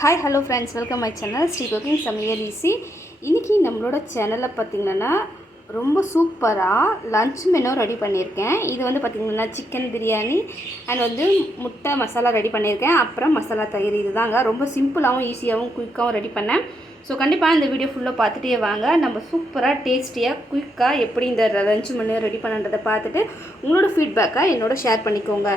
Hi, hello friends, welcome my channel Sri Cooking Samayal Easy. இன்னைக்கு நம்மளோட சேனல்ல பாத்தீங்கன்னா ரொம்ப சூப்பரா லஞ்ச் மெனு ரெடி பண்ணியிருக்கேன். இது வந்து பாத்தீங்கன்னா சிக்கன் பிரியாணி and வந்து முட்டை மசாலா ரெடி பண்ணியிருக்கேன். அப்புறம் மசாலா தயிர் இதுதாங்க ரொம்ப சிம்பிளாவும் ஈஸியாவும் குயிக்காவும் ரெடி பண்ணேன். ஸோ கண்டிப்பாக இந்த வீடியோ ஃபுல்லாக பார்த்துட்டே வாங்க. நம்ம சூப்பராக டேஸ்டியாக குயிக்காக எப்படி இந்த லஞ்ச் மெனு ரெடி பண்ணுறதை பார்த்துட்டு உங்களோட ஃபீட்பேக்காக என்னோட ஷேர் பண்ணிக்கோங்க.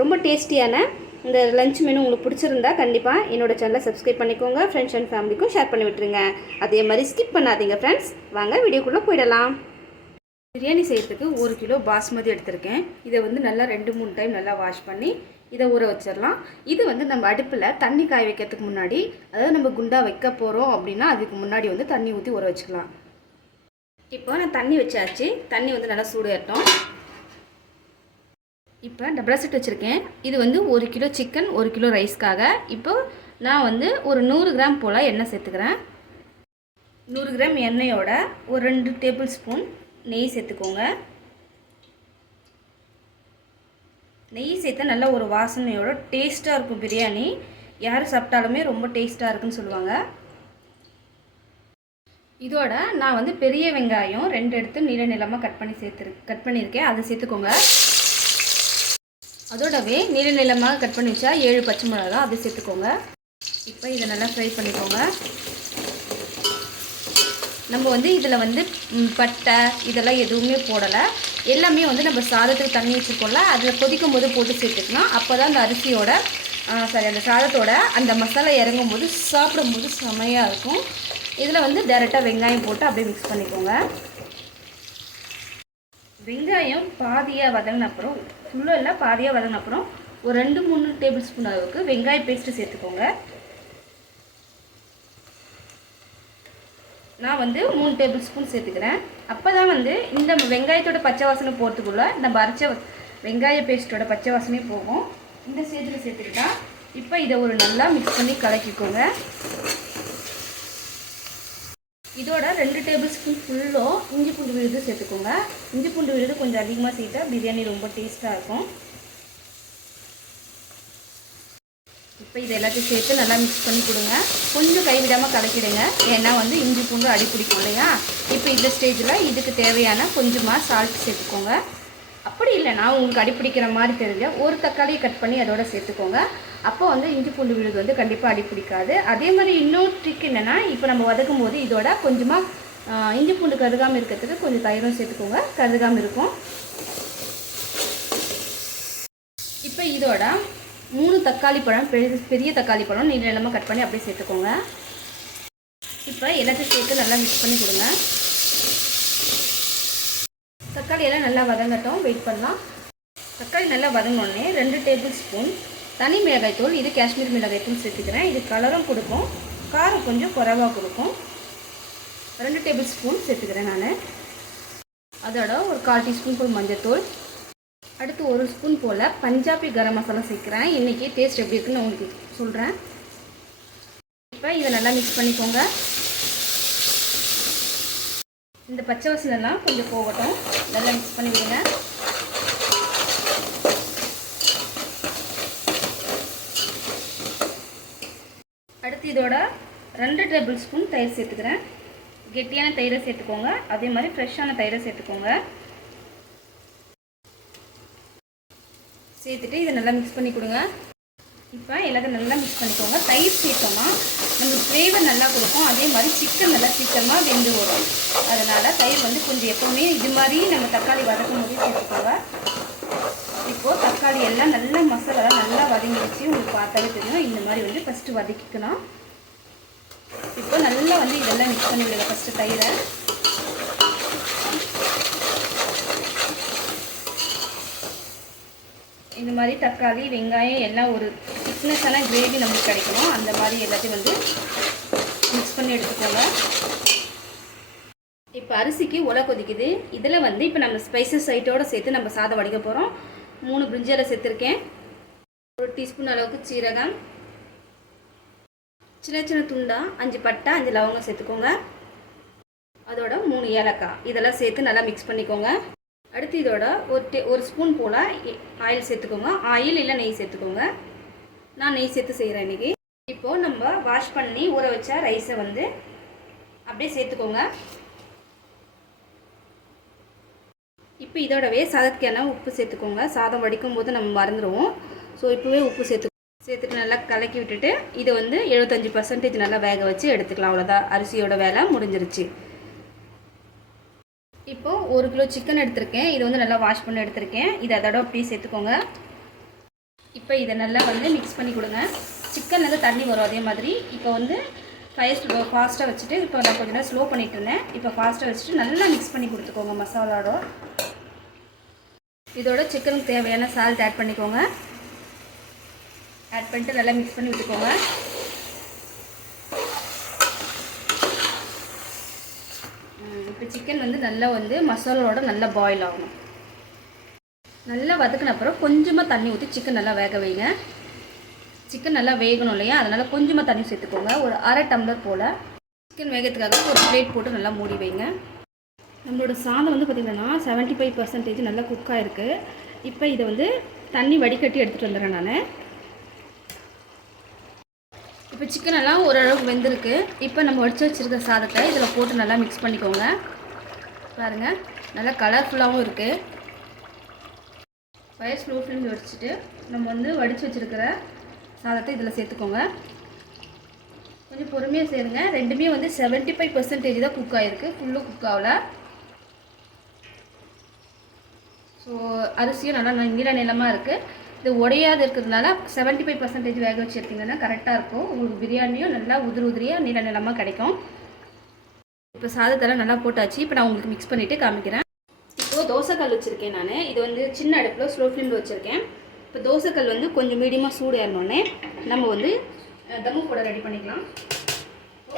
ரொம்ப டேஸ்டியான இந்த லஞ்ச் மெனு உங்களுக்கு பிடிச்சிருந்தா கண்டிப்பாக என்னோட சேனலை சப்ஸ்கிரைப் பண்ணிக்கோங்க. ஃப்ரெண்ட்ஸ் அண்ட் ஃபேமிலிக்கும் ஷேர் பண்ணி விட்டுருங்க. அதே மாதிரி ஸ்கிப் பண்ணாதீங்க ஃப்ரெண்ட்ஸ். வாங்க வீடியோக்குள்ளே போயிடலாம். பிரியாணி செய்கிறதுக்கு 1 கிலோ பாஸ்மதி எடுத்திருக்கேன். இதை வந்து நல்லா 2-3 டைம் நல்லா வாஷ் பண்ணி இதை ஊற வச்சிடலாம். இது வந்து நம்ம அடுப்பில் தண்ணி காய வைக்கிறதுக்கு முன்னாடி, அதாவது நம்ம குண்டா வைக்க போகிறோம் அப்படின்னா அதுக்கு முன்னாடி வந்து தண்ணி ஊற்றி ஊற வச்சுக்கலாம். இப்போ நான் தண்ணி வச்சாச்சு. தண்ணி வந்து நல்லா சூடாகட்டும். இப்போ டபுள் செட் வச்சுருக்கேன். இது வந்து 1 கிலோ சிக்கன் 1 கிலோ ரைஸ்க்காக. இப்போ நான் வந்து ஒரு 100 கிராம் போல் எண்ணெய் சேர்த்துக்கிறேன். 100 கிராம் எண்ணெயோட ஒரு 2 டேபிள் ஸ்பூன் நெய் சேர்த்துக்கோங்க. நெய் சேர்த்தா நல்ல ஒரு வாசனையோட டேஸ்ட்டாக இருக்கும் பிரியாணி. யார் சாப்பிட்டாலுமே ரொம்ப டேஸ்ட்டாக இருக்குன்னு சொல்லுவாங்க. இதோட நான் வந்து பெரிய வெங்காயம் 2 எடுத்து நீளமாக கட் பண்ணியிருக்கேன். அதை சேர்த்துக்கோங்க. அதோடவே நீளமாக கட் பண்ணி வச்சா 7 பச்சை மிளகா அதை சேர்த்துக்கோங்க. இப்போ இதை நல்லா ஃப்ரை பண்ணிக்கோங்க. நம்ம வந்து இதில் வந்து பட்டை இதெல்லாம் எதுவுமே போடலை. எல்லாமே வந்து நம்ம சாதத்துக்கு தண்ணி வச்சுருக்கோம்ல, அதில் கொதிக்கும் போது போட்டு சேர்த்துக்கலாம். அப்போ தான் அந்த அரிசியோட அந்த சாதத்தோட அந்த மசாலா இறங்கும் போது சாப்பிடும்போது செமையாக இருக்கும். இதில் வந்து டைரெக்டாக வெங்காயம் போட்டு அப்படியே மிக்ஸ் பண்ணிக்கோங்க. வெங்காயம் பாதியாக வதங்கின அப்புறம், ஃபுல்லாக இல்லை பாதியாக வதங்கின அப்புறம் ஒரு 2-3 டேபிள் ஸ்பூன் அளவுக்கு வெங்காய பேஸ்ட்டு சேர்த்துக்கோங்க. நான் வந்து 3 டேபிள் ஸ்பூன் சேர்த்துக்கிறேன். அப்போ தான் வந்து இந்த வெங்காயத்தோட பச்சை வாசனை போகிறதுக்குள்ளே நம்ம அரைச்ச வெங்காய பேஸ்ட்டோட பச்சை வாசனை போகும். இந்த ஸ்டேஜில் சேர்த்துக்கிட்டா இப்போ இதை ஒரு நல்லா மிக்ஸ் பண்ணி கலக்கிக்கோங்க. இதோட 2 டேபிள் ஸ்பூன் ஃபுல்லும் இஞ்சி பூண்டு விழுது சேர்த்துக்கோங்க. இஞ்சி பூண்டு விழுது கொஞ்சம் அதிகமாக சேர்த்தா பிரியாணி ரொம்ப டேஸ்ட்டாக இருக்கும். இப்போ இது எல்லாத்தையும் சேர்த்து நல்லா மிக்ஸ் பண்ணி கொடுங்க. கொஞ்சம் கைவிடாமல் கலக்கிடுங்க, ஏன்னா வந்து இஞ்சி பூண்டு அடி பிடிக்கும் இல்லையா. இப்போ இந்த ஸ்டேஜில் இதுக்கு தேவையான கொஞ்சமாக சால்ட் சேர்த்துக்கோங்க. அப்படி இல்லைனா உங்களுக்கு அடி பிடிக்கிற மாதிரி தெரிஞ்ச ஒரு தக்காளியை கட் பண்ணி அதோட சேர்த்துக்கோங்க. அப்போ வந்து இஞ்சி பூண்டு விழுது வந்து கண்டிப்பாக அடி பிடிக்காது. அதே மாதிரி இன்னொரு ட்ரிக் என்னென்னா, இப்போ நம்ம வதக்கும் போது இதோட கொஞ்சமாக இஞ்சி பூண்டு கருகாமல் இருக்கிறதுக்கு கொஞ்சம் தயிரும் சேர்த்துக்கோங்க, கருகாமல் இருக்கும். இப்போ இதோட 3 தக்காளி பழம், பெரிய தக்காளி பழம் நீளமாக கட் பண்ணி அப்படியே சேர்த்துக்கோங்க. இப்போ எல்லாத்தையும் சேர்த்து நல்லா மிக்ஸ் பண்ணி கொடுங்க. தக்காளி எல்லாம் நல்லா வதங்கட்டும், வெயிட் பண்ணலாம். தக்காளி நல்லா வதங்கினோடனே 2 டேபிள் ஸ்பூன் தனி மிளகாய்த்தூள், இது காஷ்மீர் மிளகாய்த்தூள் சேர்த்துக்கிறேன். இது கலரும் கொடுக்கும், காரம் கொஞ்சம் குறைவாக கொடுக்கும். 2 டேபிள் ஸ்பூன் சேர்த்துக்கிறேன் நான். அதோட ஒரு 1/4 டீஸ்பூன் போல் மஞ்சள்தூள், அடுத்து 1 ஸ்பூன் போல் பஞ்சாபி கரம் மசாலா சேர்க்குறேன். இன்றைக்கி டேஸ்ட் எப்படி இருக்குன்னு உங்களுக்கு சொல்கிறேன். இப்போ இதை நல்லா மிக்ஸ் பண்ணிக்கோங்க. இந்த பச்சை வாசனைலாம் கொஞ்சம் போகட்டும், நல்லா மிக்ஸ் பண்ணி விடுங்க. அடுத்து இதோட 2 டேபிள் ஸ்பூன் தயிர் சேர்த்துக்கிறேன். கெட்டியான தயிரை சேர்த்துக்கோங்க, அதே மாதிரி ஃப்ரெஷ்ஷான தயிரை சேர்த்துக்கோங்க. சேர்த்துட்டு இதை நல்லா மிக்ஸ் பண்ணி கொடுங்க. இப்போ எல்லாத்தையும் நல்லா மிக்ஸ் பண்ணிக்கோங்க. தயிர் சேர்த்தோமா நம்மளுக்கு ஃப்ளேவர் நல்லா கொடுக்கும், அதே மாதிரி சிக்கன் நல்லா சீக்கிரமாக வெந்து வரும். அதனால் தயிர் வந்து கொஞ்சம் எப்போவுமே இது மாதிரி நம்ம தக்காளி வதக்கும் போதே சேர்த்துக்கோங்க. இப்போது தக்காளி எல்லாம் நல்லா மசாலாலாம் நல்லா வதங்கிடுச்சு. உங்களுக்கு பார்த்தாலே தெரியும், இந்த மாதிரி வந்து ஃபஸ்ட்டு வதக்கிக்கணும். இப்போ நல்லா வந்து இதெல்லாம் மிக்ஸ் பண்ணி விடுங்க. ஃபஸ்ட்டு தயிரை இந்த மாதிரி தக்காளி வெங்காயம் எல்லாம் ஒரு திக்னஸான கிரேவி நமக்கு கிடைக்கணும். அந்த மாதிரி எல்லாத்தையும் வந்து மிக்ஸ் பண்ணி எடுத்துக்கோங்க. இப்போ அரிசிக்கு உலை கொதிக்குது. இதில் வந்து இப்போ நம்ம ஸ்பைசஸ் ஐட்டோடு சேர்த்து நம்ம சாதம் வடிக்க போகிறோம். 3 பிரிஞ்சாலை சேர்த்துருக்கேன். 1 டீஸ்பூன் அளவுக்கு சீரகம், சின்ன துண்டா 5 பட்டை 5 லவங்கம் சேர்த்துக்கோங்க. அதோட 3 ஏலக்காய் இதெல்லாம் சேர்த்து நல்லா மிக்ஸ் பண்ணிக்கோங்க. அடுத்து இதோட ஒரு ஸ்பூன் போல் ஆயில் சேர்த்துக்கோங்க. ஆயில் இல்லை நெய் சேர்த்துக்கோங்க. நான் நெய் சேர்த்து செய்கிறேன் இன்றைக்கி. இப்போது நம்ம வாஷ் பண்ணி ஊற வச்ச ரைஸை வந்து அப்படியே சேர்த்துக்கோங்க. இப்போ இதோடவே சாதத்துக்கான உப்பு சேர்த்துக்கோங்க. சாதம் வடிக்கும் போது நம்ம மறந்துடுவோம். ஸோ இப்போவே உப்பு சேர்த்துட்டு நல்லா கலக்கி விட்டுட்டு இதை வந்து 75% நல்லா வேக வச்சு எடுத்துக்கலாம். அவ்வளோதான், அரிசியோட வேலை முடிஞ்சிருச்சு. இப்போது 1 கிலோ சிக்கன் எடுத்திருக்கேன். இதை வந்து நல்லா வாஷ் பண்ணி எடுத்திருக்கேன். இதை அதோட அப்படியே சேர்த்துக்கோங்க. இப்போ இதை நல்லா வந்து மிக்ஸ் பண்ணி கொடுங்க. சிக்கன்லேருந்து தண்ணி வரும். அதே மாதிரி இப்போ வந்து ஃபாஸ்ட்டாக வச்சுட்டு, இப்போ நான் கொஞ்சம் நேரம் ஸ்லோ பண்ணிட்டு இருந்தேன். இப்போ ஃபாஸ்ட்டாக வச்சுட்டு நல்லா மிக்ஸ் பண்ணி கொடுத்துக்கோங்க மசாலாவோட. இதோட சிக்கனுக்கு தேவையான சால்ட் ஆட் பண்ணிக்கோங்க. ஆட் பண்ணிட்டு நல்லா மிக்ஸ் பண்ணி விட்டுக்கோங்க. இப்போ சிக்கன் வந்து நல்லா வந்து மசாலாவோட நல்லா பாயில் ஆகணும். நல்லா வதக்கின அப்புறம் கொஞ்சமாக தண்ணி ஊற்றி சிக்கன் நல்லா வேக வைங்க. சிக்கன் நல்லா வேகணும் இல்லையா, அதனால் கொஞ்சமாக தண்ணி சேர்த்துக்கோங்க. ஒரு அரை டம்ளர் போல். சிக்கன் வேகத்துக்காக ஒரு பிளேட் போட்டு நல்லா மூடி வைங்க. நம்மளோட சாதம் வந்து பார்த்திங்கன்னா 75% நல்லா குக் ஆகிருக்கு. இப்போ இதை வந்து தண்ணி வடிகட்டி எடுத்துகிட்டு வந்துடுறேன் நான். இப்போ சிக்கன் எல்லாம் ஓரளவுக்கு வெந்திருக்கு. இப்போ நம்ம வடித்து வச்சுருக்க சாதத்தை இதில் போட்டு நல்லா மிக்ஸ் பண்ணிக்கோங்க. பாருங்கள், நல்லா கலர்ஃபுல்லாகவும் இருக்குது. ஃபயர் ஸ்லோ ஃப்ளேமில் வச்சுட்டு நம்ம வந்து வடித்து வச்சுருக்கிற சாதத்தை இதில் சேர்த்துக்கோங்க. கொஞ்சம் பொறுமையாக சேருங்க. ரெண்டுமே வந்து 75% தான் குக் ஆகிருக்கு, ஃபுல்லும் குக் ஆகலை. ஸோ அரிசியும் நல்லா நீள நிலமாக இருக்குது. இது உடையாது இருக்கிறதுனால 75% வேக வச்சு எடுத்திங்கன்னா கரெக்டாக இருக்கும். உங்களுக்கு பிரியாணியும் நல்லா உதிரியாக நீள நிலமாக கிடைக்கும். இப்போ சாதத்தெல்லாம் நல்லா போட்டாச்சு. இப்போ நான் உங்களுக்கு மிக்ஸ் பண்ணிவிட்டு காமிக்கிறேன். இப்போது தோசைக்கல் வச்சுருக்கேன் நான். இது வந்து சின்ன அடுப்பில் ஸ்லோ ஃப்ளேமில் வச்சுருக்கேன். இப்போ தோசைக்கல் வந்து கொஞ்சம் மீடியமாக சூடு ஏறினோடனே நம்ம வந்து தம்மு போட ரெடி பண்ணிக்கலாம்.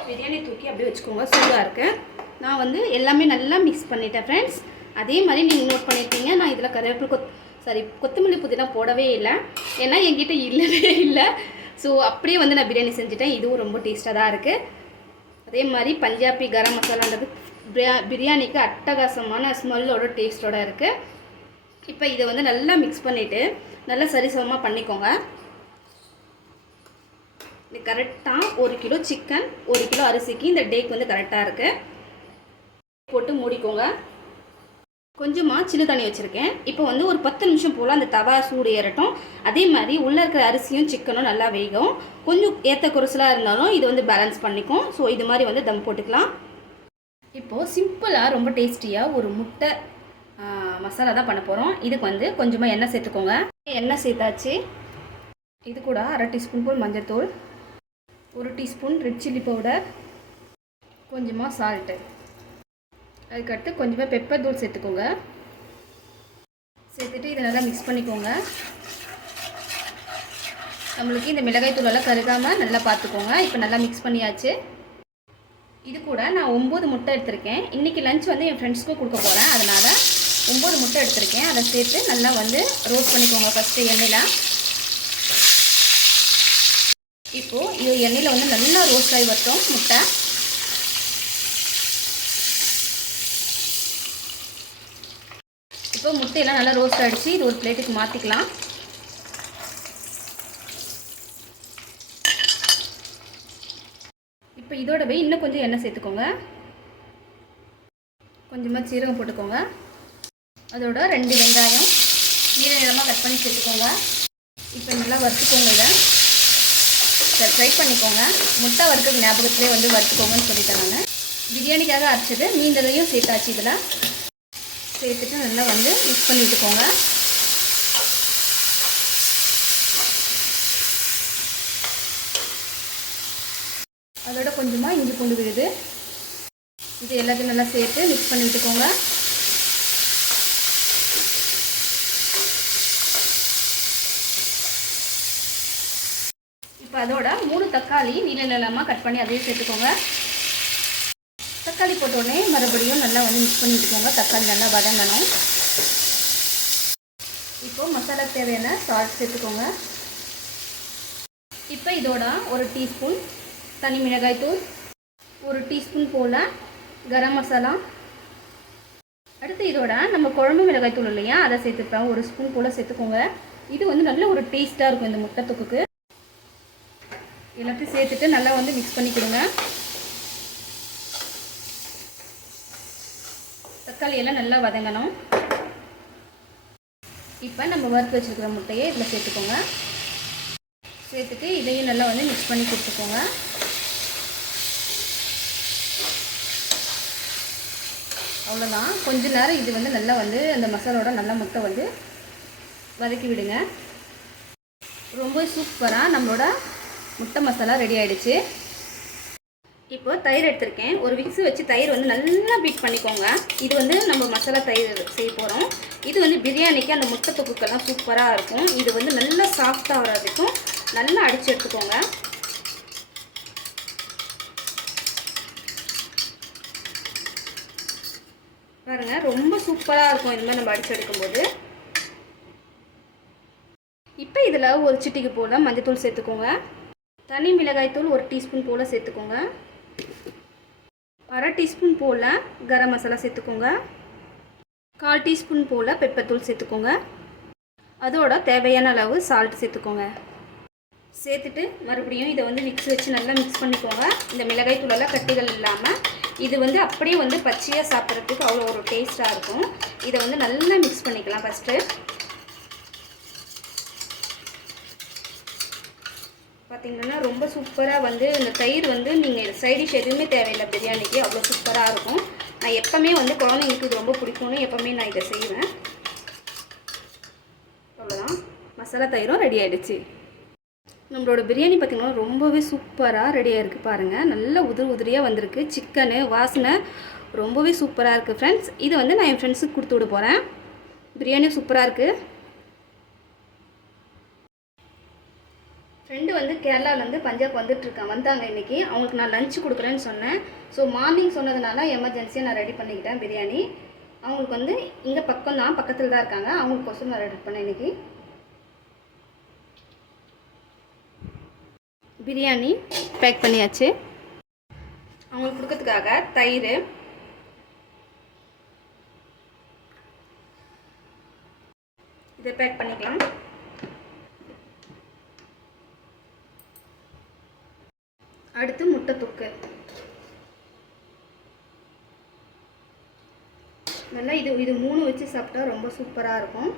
பிரியாணி தூக்கி அப்படியே வச்சுக்கோங்க. சூடாக இருக்குது. நான் வந்து எல்லாமே நல்லா மிக்ஸ் பண்ணிட்டேன் ஃப்ரெண்ட்ஸ். அதே மாதிரி நீங்கள் நோட் பண்ணியிருக்கீங்க, நான் இதில் கருவேப்பிலை கொத்தமல்லி புதினா போடவே இல்லை. ஏன்னா என்கிட்ட இல்லவே இல்லை. ஸோ அப்படியே வந்து நான் பிரியாணி செஞ்சுட்டேன். இதுவும் ரொம்ப டேஸ்ட்டாக தான் இருக்குது. அதே மாதிரி பஞ்சாபி கரம் மசாலான்றது பிரியாணிக்கு அட்டகாசமான ஸ்மெல்லோட டேஸ்ட்டோடு இருக்குது. இப்போ இதை வந்து நல்லா மிக்ஸ் பண்ணிவிட்டு நல்லா சரிசமமாக பண்ணிக்கோங்க. இது கரெக்டாக 1 கிலோ சிக்கன் 1 கிலோ அரிசிக்கு இந்த டேக் வந்து கரெக்டாக இருக்குது. போட்டு மூடிக்கோங்க. கொஞ்சமாக சின்ன தண்ணி வச்சுருக்கேன். இப்போ வந்து ஒரு 10 நிமிஷம் போல் அந்த தவா சூடு ஏறட்டும். அதே மாதிரி உள்ளே இருக்கிற அரிசியும் சிக்கனும் நல்லா வேகும். கொஞ்சம் ஏற்ற குறைச்சலாக இருந்தாலும் இது வந்து பேலன்ஸ் பண்ணிக்கும். ஸோ இது மாதிரி வந்து தம் போட்டுக்கலாம். இப்போது சிம்பிளாக ரொம்ப டேஸ்டியாக ஒரு முட்டை மசாலா தான் பண்ண போகிறோம். இதுக்கு வந்து கொஞ்சமாக எண்ணெய் சேர்த்துக்கோங்க. எண்ணெய் சேர்த்தாச்சு. இது கூட அரை டீஸ்பூன் போல் மஞ்சள்தூள், 1 டீஸ்பூன் ரெட் சில்லி பவுடர், கொஞ்சமாக சால்ட்டு, அதுக்கடுத்து கொஞ்சமாக பெப்பர் தூள் சேர்த்துக்கோங்க. சேர்த்துட்டு இதை நல்லா மிக்ஸ் பண்ணிக்கோங்க. நம்மளுக்கு இந்த மிளகாய் தூளெல்லாம் கருகாமல் நல்லா பார்த்துக்கோங்க. இப்போ நல்லா மிக்ஸ் பண்ணியாச்சு. இது கூட நான் 9 முட்டை எடுத்திருக்கேன். இன்றைக்கி லஞ்ச் வந்து என் ஃப்ரெண்ட்ஸ்க்கும் கொடுக்க போகிறேன். அதனால் 9 முட்டை எடுத்திருக்கேன். அதை சேர்த்து நல்லா வந்து ரோஸ்ட் பண்ணிக்கோங்க ஃபஸ்ட்டு எண்ணெயில். இப்போது இது எண்ணெயில் வந்து நல்லா ரோஸ்ட் ஆகி வரட்டும் முட்டை. இப்போ முட்டையெல்லாம் நல்லா ரோஸ்ட் ஆகிடுச்சு. இது ஒரு பிளேட்டுக்கு மாற்றிக்கலாம். இப்போ இதோடவே இன்னும் கொஞ்சம் எண்ணெய் சேர்த்துக்கோங்க. கொஞ்சமாக சீரகம் போட்டுக்கோங்க. அதோட 2 வெங்காயம் நீள நீளமாக கட் பண்ணி சேர்த்துக்கோங்க. இப்போ நல்லா வறுத்துக்கோங்க. இதை ட்ரை பண்ணிக்கோங்க. முட்டை வறுக்கிறது ஞாபகத்திலே வந்து வறுத்துக்கோங்கன்னு சொல்லிட்டேன் நான். பிரியாணிக்காக அரைச்சது மீந்ததையும் சேர்த்தாச்சு. இதில் சேர்த்துட்டு நல்லா வந்து மிக்ஸ் பண்ணி விட்டுக்கோங்க. அதோட கொஞ்சமாக இஞ்சி பூண்டு விழுது, இது எல்லாத்தையும் நல்லா சேர்த்து மிக்ஸ் பண்ணி விட்டுக்கோங்க. இப்போ அதோட 3 தக்காளி நீள நீளமாக கட் பண்ணி அதையும் சேர்த்துக்கோங்க. தக்காளி போட்டோடனே மறுபடியும் நல்லா வந்து மிக்ஸ் பண்ணி விட்டுக்கோங்க. தக்காளி நல்லா வதங்கணும். இப்போது மசாலாக்கு தேவையான சால்ட் சேர்த்துக்கோங்க. இப்போ இதோட 1 டீஸ்பூன் தனி மிளகாய் தூள், 1 டீஸ்பூன் போல் கரம் மசாலா, அடுத்து இதோட நம்ம குழம்பு மிளகாய் தூள் இல்லையா, அதை சேர்த்துப்பேன். 1 ஸ்பூன் போல் சேர்த்துக்கோங்க. இது வந்து நல்ல ஒரு டேஸ்ட்டாக இருக்கும் இந்த முட்டை தொக்குக்கு. எல்லாத்தையும் சேர்த்துட்டு நல்லா வந்து மிக்ஸ் பண்ணி கொடுங்க. தக்காளி எல்லாம் நல்லா வதங்கணும். இப்போ நம்ம வறுத்து வச்சுருக்கிற முட்டையை இதில் சேர்த்துக்கோங்க. சேர்த்துட்டு இதையும் நல்லா வந்து மிக்ஸ் பண்ணி கொடுத்துக்கோங்க. அவ்வளோதான். கொஞ்ச நேரம் இது வந்து நல்லா வந்து அந்த மசாலோட நல்லா முட்டை வந்து வதக்கி விடுங்க. ரொம்ப சூப்பராக நம்மளோட முட்டை மசாலா ரெடி ஆகிடுச்சு. இப்போ தயிர் எடுத்திருக்கேன். ஒரு விக்ஸ் வச்சு தயிர் வந்து நல்லா பீட் பண்ணிக்கோங்க. இது வந்து நம்ம மசாலா தயிர் செய்ய போகிறோம். இது வந்து பிரியாணிக்கு அந்த முட்டை தொக்குக்கெல்லாம் சூப்பராக இருக்கும். இது வந்து நல்லா சாஃப்டாக வர்றதுக்கும் நல்லா அடித்து எடுத்துக்கோங்க. பாருங்கள், ரொம்ப சூப்பராக இருக்கும் இந்த மாதிரி நம்ம அடித்து எடுக்கும்போது. இப்போ இதில் ஒரு சிட்டிக்கு போல் மஞ்சள்தூள் சேர்த்துக்கோங்க. தனி மிளகாய்த்தூள் 1 டீஸ்பூன் போல் சேர்த்துக்கோங்க. 1/2 டீஸ்பூன் போல் கரம் மசாலா சேர்த்துக்கோங்க. 1/4 டீஸ்பூன் போல் பெப்பர் தூள் சேர்த்துக்கோங்க. அதோட தேவையான அளவு சால்ட் சேர்த்துக்கோங்க. சேர்த்துட்டு மறுபடியும் இதை வந்து மிக்ஸ் வச்சு நல்லா மிக்ஸ் பண்ணிக்கோங்க. இந்த மிளகாய் தூளெல்லாம் கட்டிகள் இல்லாமல் இது வந்து அப்படியே வந்து பச்சையாக சாப்பிட்றதுக்கு அவ்வளோ ஒரு டேஸ்ட்டாக இருக்கும். இதை வந்து நல்லா மிக்ஸ் பண்ணிக்கலாம். ஃபஸ்ட்டு பார்த்திங்கன்னா ரொம்ப சூப்பராக வந்து இந்த தயிர் வந்து நீங்கள் சைடிஷ் எதுவுமே தேவையில்லை பிரியாணிக்கு, அவ்வளோ சூப்பராக இருக்கும். நான் எப்போவுமே வந்து குழந்தைங்களுக்கு இது ரொம்ப பிடிக்கும்னு எப்போவுமே நான் இதை செய்வேன். அவ்வளோதான், மசாலா தயிரும் ரெடி ஆகிடுச்சு. நம்மளோட பிரியாணி பார்த்திங்கன்னா ரொம்பவே சூப்பராக ரெடியாக இருக்குது. பாருங்கள், நல்லா உதிரியாக வந்திருக்கு. சிக்கனு வாசனை ரொம்பவே சூப்பராக இருக்குது ஃப்ரெண்ட்ஸ். இதை வந்து நான் என் ஃப்ரெண்ட்ஸுக்கு கொடுத்து விட போகிறேன். பிரியாணி சூப்பராக இருக்குது. ஃப்ரெண்டு வந்து கேரளாவிலேருந்து பஞ்சாப் வந்தாங்க இன்றைக்கி. அவங்களுக்கு நான் லஞ்ச் கொடுக்குறேன்னு சொன்னேன். ஸோ மார்னிங் சொன்னதுனால எமர்ஜென்சியாக நான் ரெடி பண்ணிக்கிட்டேன் பிரியாணி. அவங்களுக்கு வந்து இங்கே பக்கத்தில் தான் இருக்காங்க. அவங்களுக்கோசரம் நான் ரெடி பண்ணேன் இன்றைக்கி. பிரியாணி பேக் பண்ணியாச்சு. அவங்களுக்கு கொடுக்கறதுக்காக தயிர், இதை பேக் பண்ணிக்கலாம். அடுத்து முட்டை தொக்கு. நல்லா இது 3 வச்சு சாப்பிட்டா ரொம்ப சூப்பராக இருக்கும்.